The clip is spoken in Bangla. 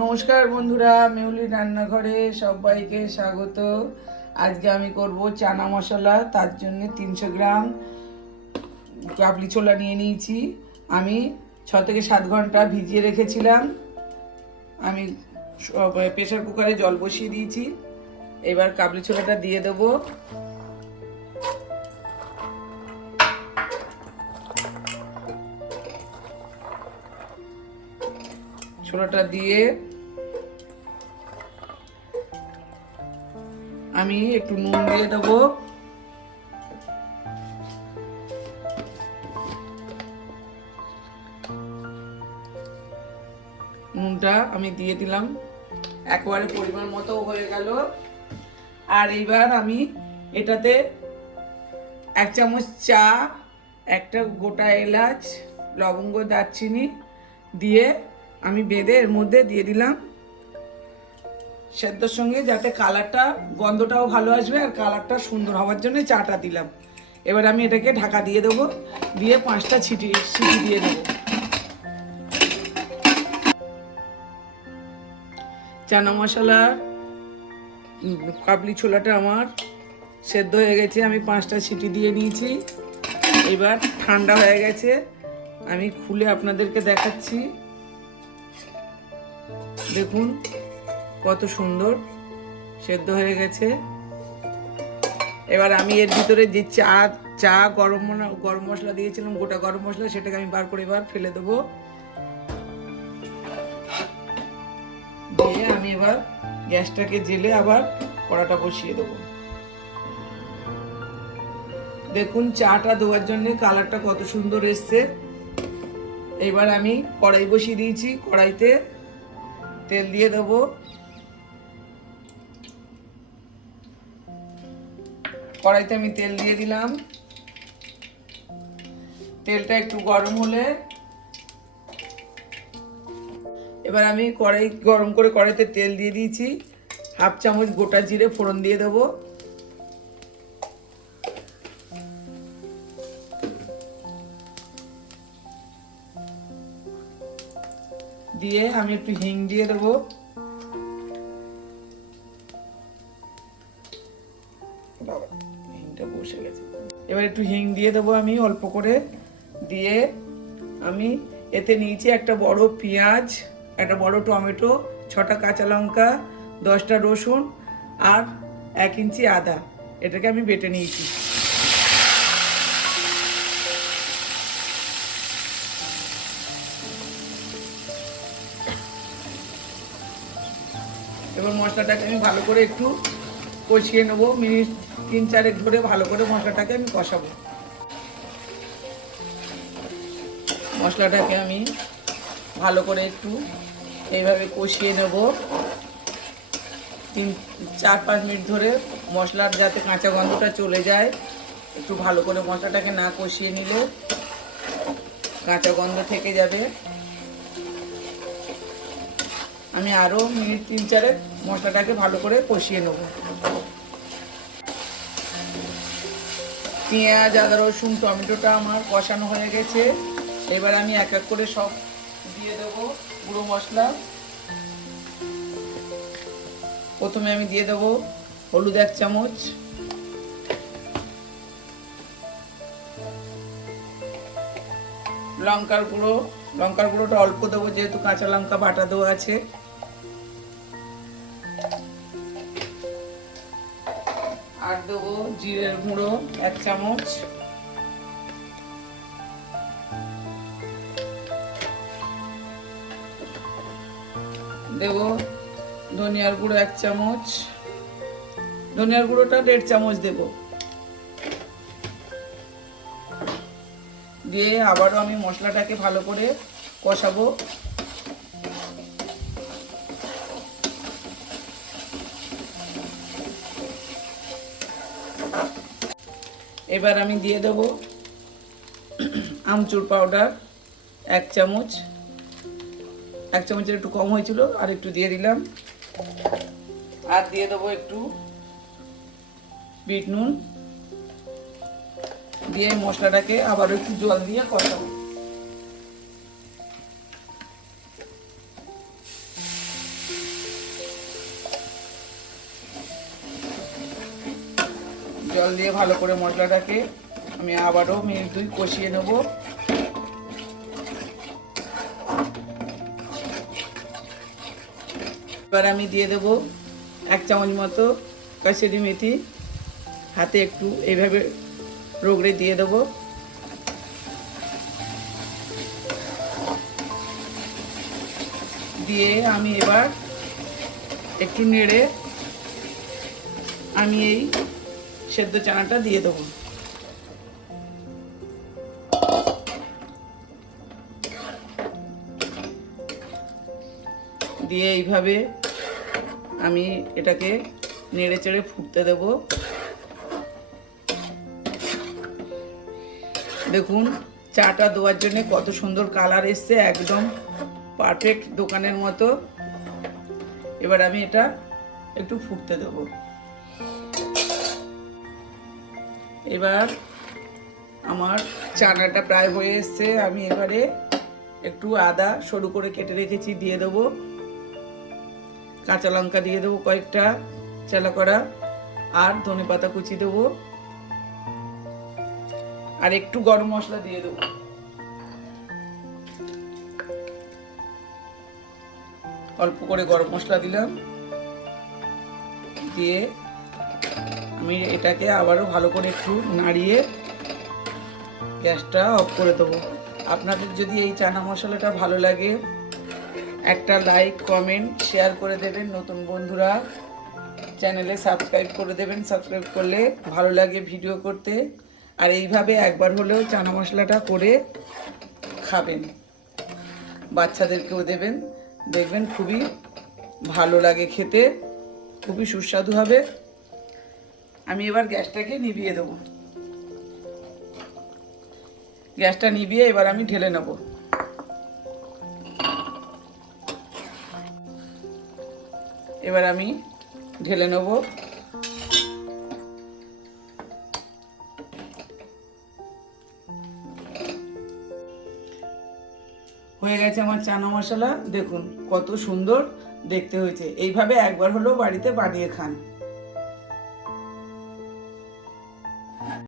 নমস্কার বন্ধুরা, মেহুলি রান্নাঘরে সবাইকে স্বাগত। আজকে আমি করব চানা মশলা। তার জন্য 300 গ্রাম কাবলি ছোলা নিয়ে নিয়েছি। আমি 6 থেকে 7 ঘন্টা ভিজিয়ে রেখেছিলাম। আমি প্রেসার কুকারে জল বসিয়ে দিয়েছি। এবার কাবলি ছোলাটা দিয়ে দেবো। ছোলাটা দিয়ে আমি একটু নুন দিয়ে দেবো। নুনটা আমি দিয়ে দিলাম, একবারে পরিমাণ মতো হয়ে গেল। আর এইবার আমি এটাতে 1 চামচ চা, একটা গোটা এলাচ, লবঙ্গ, দারচিনি দিয়ে আমি বেঁধে এর মধ্যে দিয়ে দিলাম সেদ্ধর সঙ্গে, যাতে কালারটা, গন্ধটাও ভালো আসবে আর কালারটা সুন্দর হওয়ার জন্য চাটা দিলাম। এবার আমি এটাকে ঢাকা দিয়ে দেবো, দিয়ে 5টা সিটি দিয়ে দেবো। চানা মশলা কাবলি ছোলাটা আমার সেদ্ধ হয়ে গেছে। আমি 5টা সিটি দিয়ে নিয়েছি। এবার ঠান্ডা হয়ে গেছে, আমি খুলে আপনাদেরকে দেখাচ্ছি। দেখুন কত সুন্দর সেদ্ধ হয়ে গেছে। এবার আমি এর ভিতরে যে গরম মশলা দিয়েছিলাম, গোটা গরম মশলা, সেটাকে আমি বার করে এবার ফেলে দেবো। দিয়ে আমি এবার গ্যাসটাকে জেলে আবার কড়াটা বসিয়ে দেবো। দেখুন চাটা দেওয়ার জন্য কালারটা কত সুন্দর এসছে। এবার আমি কড়াই বসিয়ে দিয়েছি, কড়াইতে তেল দিয়ে দেবো। কড়াইতে আমি তেল দিয়ে দিলাম। তেলটা একটু গরম হলে এবার আমি কড়াই গরম করে কড়াইতে তেল দিয়ে দিয়েছি। 1/2 চামচ গোটা জিরে ফোড়ন দিয়ে দেবো। দিয়ে আমি একটু হিং দিয়ে দেবো। হিংটা বসে গেছে। এবার একটু হিং দিয়ে দেবো আমি অল্প করে। দিয়ে আমি এতে নিয়েছি একটা বড় পেঁয়াজ, একটা বড় টমেটো, 6টা কাঁচা লঙ্কা, 10টা রসুন আর 1 ইঞ্চি আদা। এটাকে আমি বেটে নিয়েছি। এবার মশলাটাকে আমি ভালো করে একটু কষিয়ে নেবো। মিনিট 3-4 ধরে ভালো করে মশলাটাকে আমি কষাবো। মশলাটাকে আমি ভালো করে একটু এইভাবে কষিয়ে নেব। 3-4-5 মিনিট ধরে, মশলার যাতে কাঁচা গন্ধটা চলে যায়। একটু ভালো করে মশলাটাকে না কষিয়ে নিলে কাঁচা গন্ধ থেকে যাবে। আমি আরও মিনিট 3-4 মশলাটাকে ভালো করে কষিয়ে নেব। পেঁয়াজ, আদা, রসুন, টমেটোটা আমার কষানো হয়ে গেছে। এবার আমি এক এক করে সব দিয়ে দেবো গুঁড়ো মশলা। প্রথমে আমি দিয়ে দেবো হলুদ 1 চামচ, লঙ্কার গুঁড়োটা অল্প দেবো যেহেতু কাঁচা লঙ্কা বাটা দেওয়া আছে। আর দেবো জিরের গুঁড়ো 1 চামচ, দেবো ধনিয়ার গুঁড়ো 1 চামচ, ধনিয়ার গুঁড়োটা 1.5 চামচ দেবো। দিয়ে আবারও আমি মশলাটাকে ভালো করে কষাবো। এবার আমি দিয়ে দেবো আমচুর পাউডার 1 চামচ। 1 চামচের একটু কম হয়েছিল, আর একটু দিয়ে দিলাম। আর দিয়ে দেবো একটু বিট নুন। দিয়ে মশলাটাকে আবার একটু জল দিয়ে কষাবো। জল দিয়ে ভালো করে মশলাটাকে আমি আবারও মিনিট 2 কষিয়ে নেব। এবার আমি দিয়ে দেব 1 চামচ মতো কাসুরি মেথি, হাতে একটু এইভাবে রগড়ে দিয়ে দেব। দিয়ে আমি এবার একটু নেড়ে আমি এই সেদ্ধ চানাটা দিয়ে দেবো। দিয়ে এইভাবে আমি এটাকে নেড়ে চেড়ে ফুটতে দেব। দেখুন চাটা দেওয়ার জন্য কত সুন্দর কালার এসছে, একদম পারফেক্ট দোকানের মতো। এবার আমি এটা একটু ফুটতে দেব। এবার আমার চানাটা প্রায় হয়ে এসছে। আমি এবারে একটু আদা সরু করে কেটে রেখেছি দিয়ে দেবো, কাঁচা লঙ্কা দিয়ে দেবো কয়েকটা চেলা করা, আর ধনেপাতা কুচি দেবো, আর একটু গরম মশলা দিয়ে দেবো। অল্প করে গরম মশলা দিলাম, দিয়ে আমি এটাকে আবারও ভালো করে একটু নাড়িয়ে গ্যাসটা অফ করে দেবো। আপনাদের যদি এই চানা মশলাটা ভালো লাগে একটা লাইক কমেন্ট শেয়ার করে দেবেন। নতুন বন্ধুরা চ্যানেলে সাবস্ক্রাইব করে দেবেন, সাবস্ক্রাইব করলে ভালো লাগে ভিডিও করতে। আর এইভাবে একবার হলেও চানা মশলাটা করে খাবেন, বাচ্চাদেরকেও দেবেন, দেখবেন খুবই ভালো লাগে খেতে, খুবই সুস্বাদু হবে। আমি এবার গ্যাসটাকে নিভিয়ে দেবো। গ্যাসটা নিভিয়ে এবার আমি ঢেলে নেব। এবার আমি ঢেলে নেব। হয়ে গেছে আমার চানা মশলা, দেখুন কত সুন্দর দেখতে হয়েছে। এইভাবে একবার হলেও বাড়িতে বানিয়ে খান।